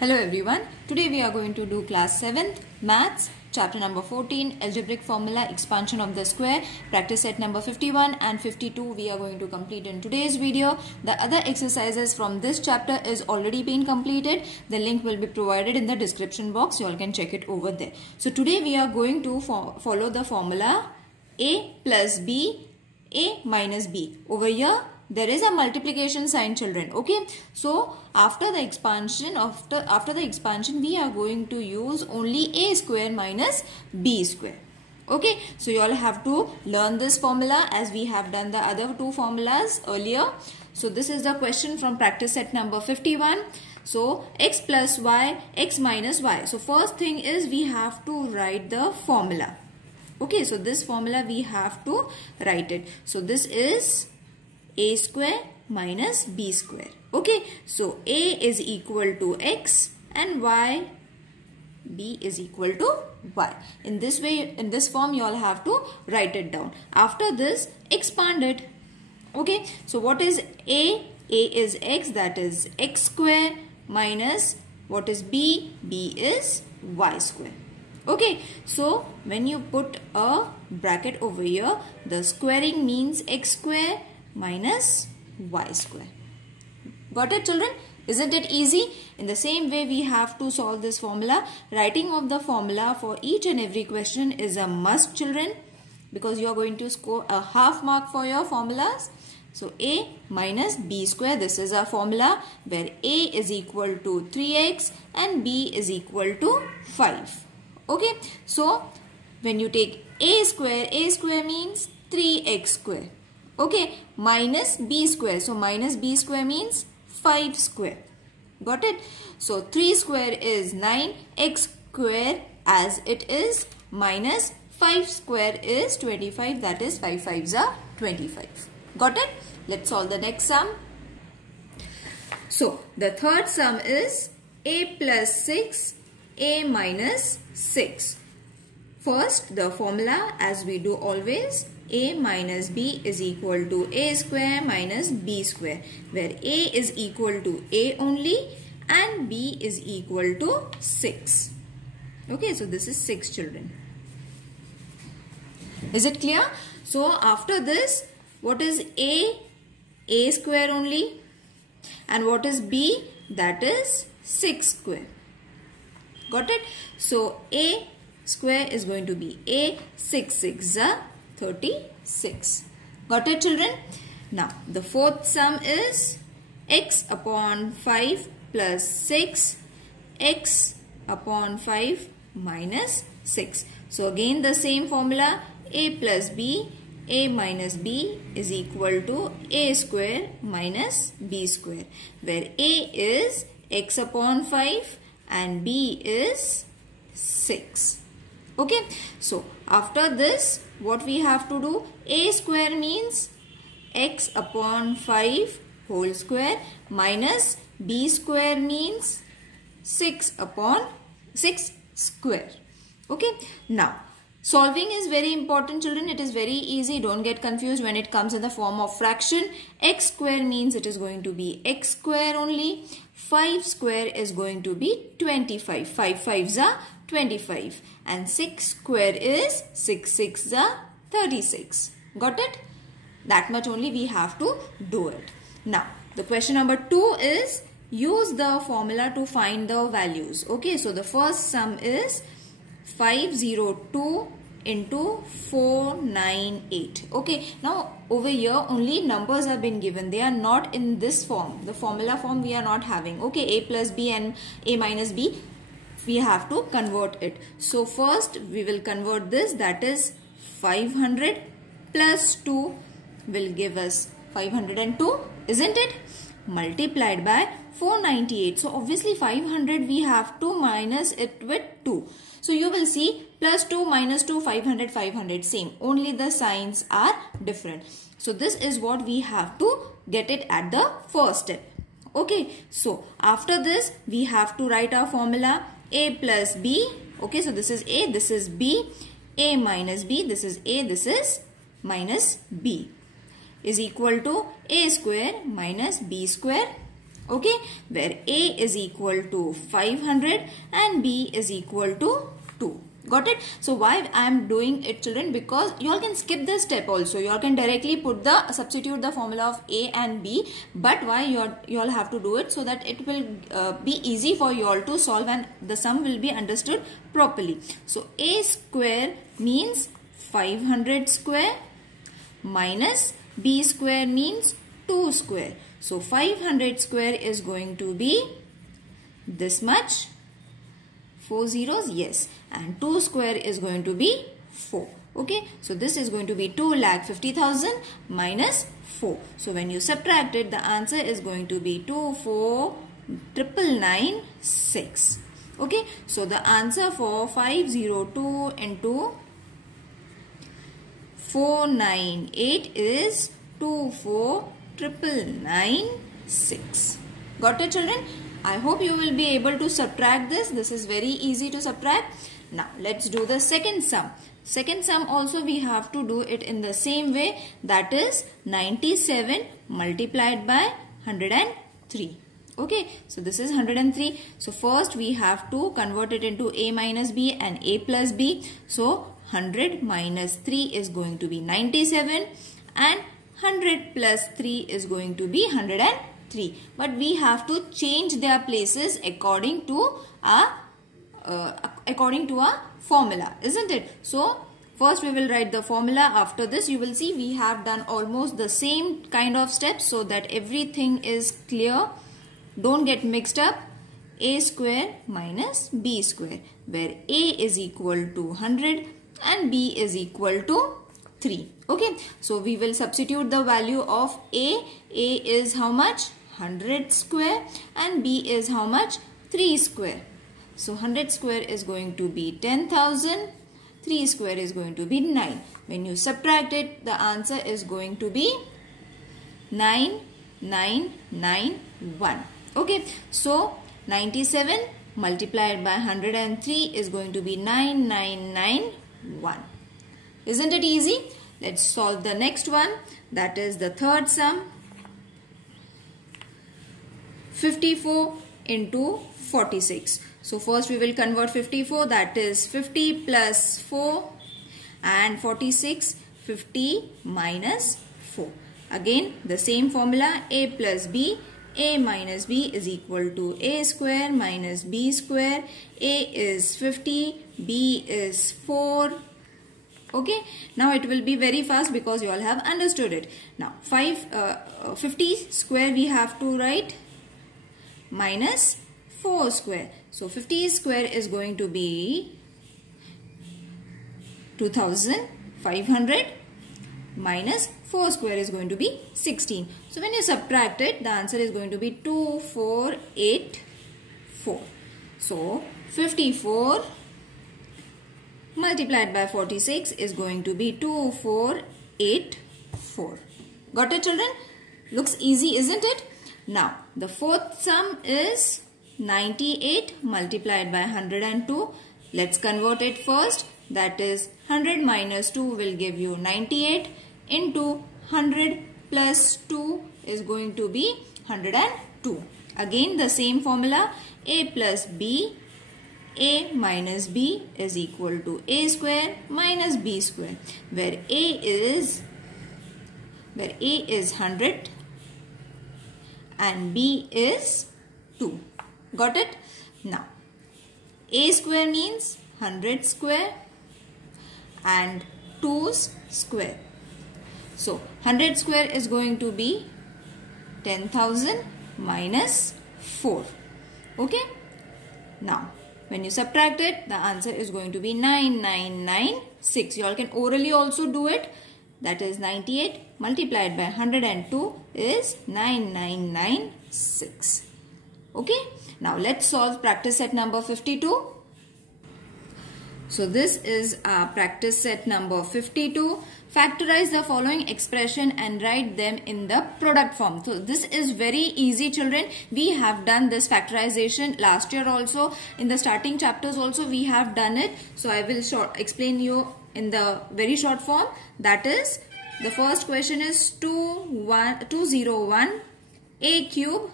Hello everyone. Today we are going to do class 7th maths chapter number 14 algebraic formula expansion of the square practice set number 51 and 52 we are going to complete in today's video. The other exercises from this chapter is already been completed. The link will be provided in the description box. You all can check it over there. So today we are going to follow the formula a plus b, a minus b. Over here there is a multiplication sign, children. Okay, so after the expansion we are going to use only a square minus b square. Okay, so you all have to learn this formula as we have done the other two formulas earlier. So this is the question from practice set number 51. So x plus y, x minus y. So first thing is we have to write the formula. Okay, so this formula we have to write it. So this is a square minus b square. Okay, so a is equal to x and y, b is equal to y. In this way, in this form, you all have to write it down. After this, expand it. Okay, so what is a? A is x, that is x square minus what is b? B is y square. Okay, so when you put a bracket over here, the squaring means x square minus y square. Got it, children? Isn't it easy? In the same way we have to solve this formula. Writing of the formula for each and every question is a must, children, because you are going to score a half mark for your formulas. So a minus b square, this is our formula where a is equal to 3x and b is equal to 5. Okay, so when you take a square means 3x square. Okay, minus b square. So minus b square means 5 square. Got it? So 3 square is 9. X square as it is minus 5 square is 25. That is 5 5s are 25. Got it? Let's solve the next sum. So the third sum is a plus 6, a minus 6. First the formula as we do always. A minus b is equal to a square minus b square, where a is equal to a only and b is equal to 6. Okay, so this is 6, children. Is it clear? So after this, what is a? A square only. And what is b? That is 6 square. Got it? So a square is going to be a, 6 6 are 36. Got it, children? Now the fourth sum is x upon 5 plus 6, x upon 5 minus 6. So again the same formula, a plus b, a minus b is equal to a square minus b square, where a is x upon 5 and b is 6. Okay, so after this what we have to do? A square means x upon 5 whole square minus b square means 6 upon 6 square. Okay, now solving is very important, children. It is very easy. Don't get confused when it comes in the form of fraction. X square means it is going to be x square only. 5 square is going to be 25. 5 5s are 25 and 6 square is 6 6s are 36. Got it? That much only we have to do it. Now the question number 2 is use the formula to find the values. Okay, so the first sum is 502 into 498. Okay, now over here only numbers have been given. They are not in this form. The formula form we are not having. Okay, a plus b and a minus b. We have to convert it. So first we will convert this, that is 500 plus 2 will give us 502, isn't it? Multiplied by 498. So obviously 500 we have to minus it with 2. So you will see plus 2 minus 2, 500, 500 same. Only the signs are different. So this is what we have to get it at the first step. Okay, so after this we have to write our formula. A plus b. Okay, so this is a, this is b. A minus b, this is a, this is minus b, is equal to a square minus b square Okay, where A is equal to 500 and B is equal to 2. Got it? So why I am doing it, children? Because you all can skip this step also. You all can directly substitute the formula of A and B. But why you all have to do it? So that it will be easy for you all to solve and the sum will be understood properly. So A square means 500 square minus B square means 2 square. So 500 square is going to be this much. 4 zeros, yes, and 2 square is going to be 4. Okay, so this is going to be 2,50,000 minus 4. So when you subtract it, the answer is going to be 24,996. Okay, so the answer for 502 into 498 is 24,996. Got it, children? I hope you will be able to subtract this. This is very easy to subtract. Now let's do the second sum. Second sum also we have to do it in the same way. That is 97 multiplied by 103. Okay, so this is 103. So first we have to convert it into A minus B and A plus B. So 100 minus 3 is going to be 97 and 100 plus 3 is going to be 103. But we have to change their places according to our formula, isn't it? So first we will write the formula. After this you will see we have done almost the same kind of steps so that everything is clear. Don't get mixed up. A square minus B square, where A is equal to 100 and B is equal to 3. Okay, so we will substitute the value of A. A is how much? 100 square and B is how much? 3 square. So 100 square is going to be 10,000. 3 square is going to be 9. When you subtract it, the answer is going to be 9991. Okay, so 97 multiplied by 103 is going to be 9991. Isn't it easy? Let's solve the next one. That is the third sum. 54 into 46. So first we will convert 54, that is 50 plus 4, and 46 50 minus 4. Again the same formula, A plus B. A minus B is equal to A square minus B square. A is 50, B is 4. Okay, now it will be very fast because you all have understood it. Now 50 square we have to write minus 4 square. So 50 square is going to be 2500 minus 4 square is going to be 16. So when you subtract it, the answer is going to be 2484. So 54 multiplied by 46 is going to be 2484. Got it, children? Looks easy, isn't it? Now the fourth sum is 98 multiplied by 102. Let's convert it first. That is 100 minus 2 will give you 98 into 100 plus 2 is going to be 102. Again the same formula, A plus B. A minus B is equal to A square minus B square, where A is 100 and B is 2. Got it? Now A square means 100 square and 2's square. So 100 square is going to be 10,000 minus 4. Okay? Now when you subtract it, the answer is going to be 9996. You all can orally also do it. That is 98 multiplied by 102 is 9996. Okay? Now let's solve practice set number 52. So this is our practice set number 52. Factorize the following expression and write them in the product form. So this is very easy, children. We have done this factorization last year also. In the starting chapters also we have done it. So I will explain you in the very short form. That is, the first question is 201 a cube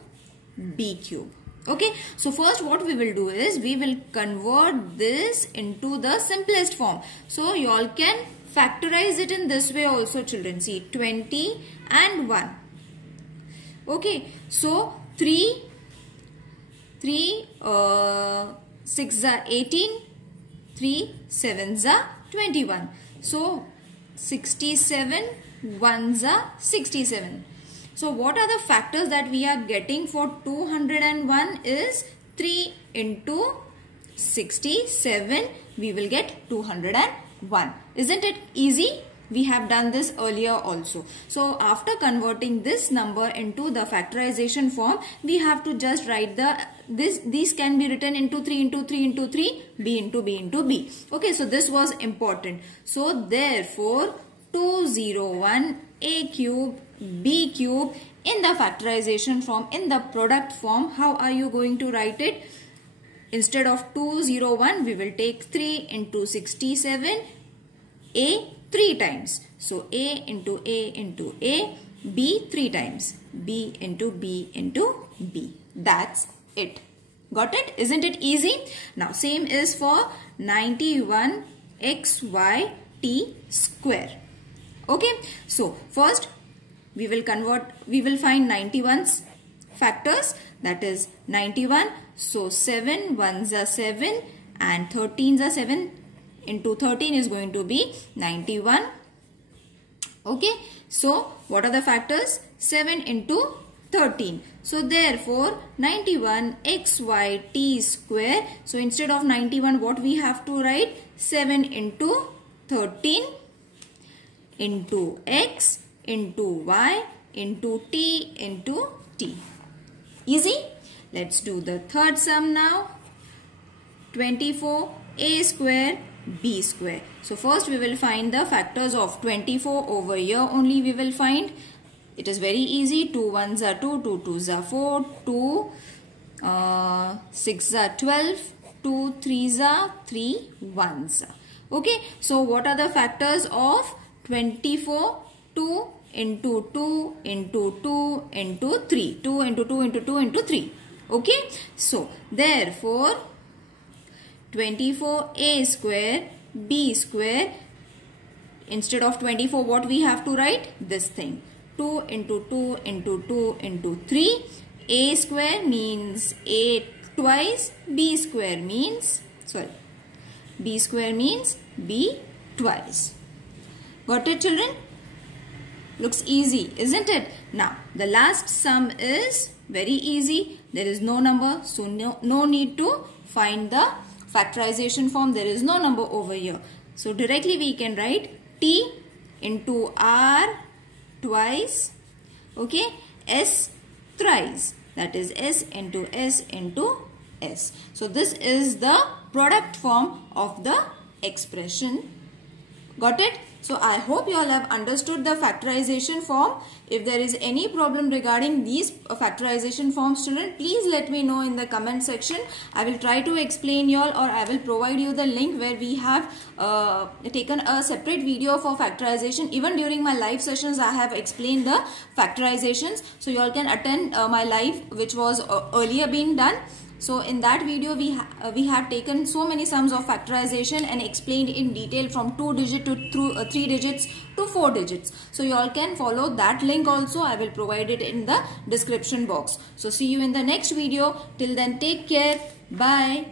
b cube. Okay, so first what we will do is we will convert this into the simplest form. So you all can factorize it in this way also, children. See, 20 and 1. Okay, so 3 6 are 18, 3 7s are 21. So 67 1s are 67. So what are the factors that we are getting for 201 is 3 into 67, we will get 201. Isn't it easy? We have done this earlier also. So after converting this number into the factorization form, we have to just write these can be written into 3 into 3 into 3, b into b into b. Okay, so this was important. So therefore 201 a cube b cube in the factorization form, in the product form, how are you going to write it? Instead of 201, we will take 3 into 67, a 3 times. So a into a into a, b 3 times, b into b into b. That's it. Got it? Isn't it easy? Now same is for 91 xy t square. Okay, so first we will find 91's factors, that is 91. So 7 1s are 7 and 13s are 7 into 13 is going to be 91. Okay, so what are the factors? 7 into 13. So therefore 91 xy t square. So instead of 91, what we have to write? 7 into 13 into x into y into t into t. Easy? Let's do the third sum now. 24 a square b square. So first we will find the factors of 24 over here only we will find. It is very easy. 2 1s are 2, 2 2s are 4, 2 6s are 12, 2 3s are 3 1s. Okay, so what are the factors of 24? 2 into 2 into 2 into 3. 2 into 2 into 2 into 3. Okay, so therefore 24a square b square, instead of 24 what we have to write? This thing. 2 into 2 into 2 into 3. A square means a twice, b square means b twice. Got it, children? Looks easy, isn't it? Now the last sum is very easy. There is no number, so no need to find the factorization form. There is no number over here. So directly we can write t into r twice, okay, s thrice, that is s into s into s. So this is the product form of the expression. Got it? So I hope you all have understood the factorization form. If there is any problem regarding these factorization forms, children, please let me know in the comment section. I will try to explain you all, or I will provide you the link where we have taken a separate video for factorization. Even during my live sessions, I have explained the factorizations. So you all can attend my live which was earlier being done. So in that video we have taken so many sums of factorization and explained in detail from 2 digit to 3 digits to 4 digits. So you all can follow that link also. I will provide it in the description box. So see you in the next video. Till then, take care. Bye.